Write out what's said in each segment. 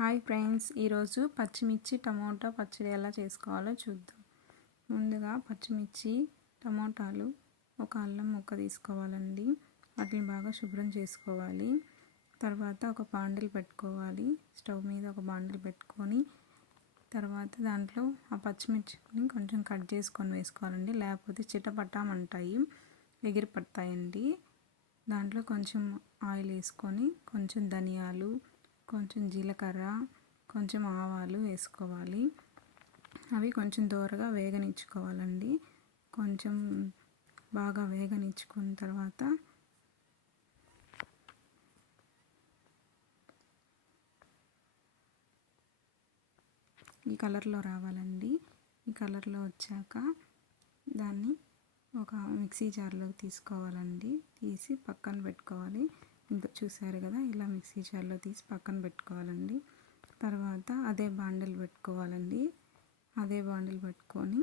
Hi friends, ఈరోజు పచ్చిమిర్చి tomato పచ్చడి ఎలా చేసుకోవాలో చూద్దాం. ముందుగా పచ్చిమిర్చి టమోటాలు ఒక అల్లం ముక్క తీసుకోవాలండి. వాటిని బాగా శుభ్రం చేసుకోవాలి. తర్వాత ఒక బాండిల్ పెట్టుకోవాలి. స్టవ్ మీద ఒక బాండిల్ పెట్టుకొని తర్వాత దాంట్లో ఆ పచ్చిమిర్చిని కొంచెం కట్ చేసుకొని వేసుకోవాలండి. లేకపోతే చిటపటామంటాయి, ఎగిరి పడతాయండి. దాంట్లో కొంచెం ఆయిల్ వేసుకొని కొంచెం ధనియాలు, కొంచెం జీలకర్ర, కొంచెం ఆవాలు వేసుకోవాలి. అవి కొంచెం దోరగా వేగనిచ్చుకోవాలండి. కొంచెం బాగా వేగనిచ్చుకున్న తర్వాత ఈ కలర్లో రావాలండి. ఈ కలర్లో వచ్చాక దాన్ని ఒక మిక్సీ జార్లోకి తీసుకోవాలండి. తీసి పక్కన పెట్టుకోవాలి. ఇంకా చూసారు కదా, ఇలా మిక్సీ జార్లో తీసి పక్కన పెట్టుకోవాలండి. తర్వాత అదే బాండిల్ పెట్టుకోవాలండి. అదే బాండిల్ పెట్టుకొని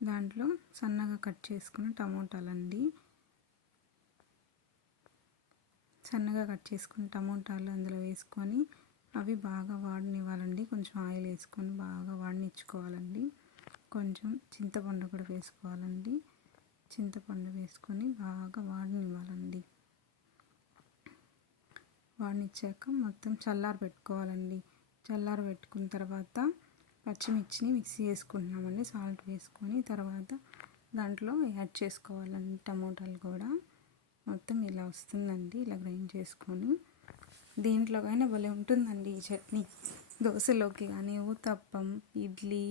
దాంట్లో సన్నగా కట్ చేసుకున్న టమోటాలండి, సన్నగా కట్ చేసుకున్న టమోటాలు అందులో వేసుకొని అవి బాగా వాడనివ్వాలండి. కొంచెం ఆయిల్ వేసుకొని బాగా వాడనిచ్చుకోవాలండి. కొంచెం చింతపండు కూడా వేసుకోవాలండి. చింతపండు వేసుకొని బాగా వాడనివ్వాలండి. వాడనిచ్చాక మొత్తం చల్లారి పెట్టుకోవాలండి. చల్లారి పెట్టుకున్న తర్వాత పచ్చిమిర్చిని మిక్సీ వేసుకుంటున్నామండి. సాల్ట్ వేసుకొని తర్వాత దాంట్లో యాడ్ చేసుకోవాలండి. టమోటాలు కూడా మొత్తం ఇలా వస్తుందండి. ఇలా గ్రైండ్ చేసుకొని దీంట్లోకైనా భలే ఉంటుందండి ఈ చట్నీ. దోశలోకి కానీ, ఊతప్పం, ఇడ్లీ,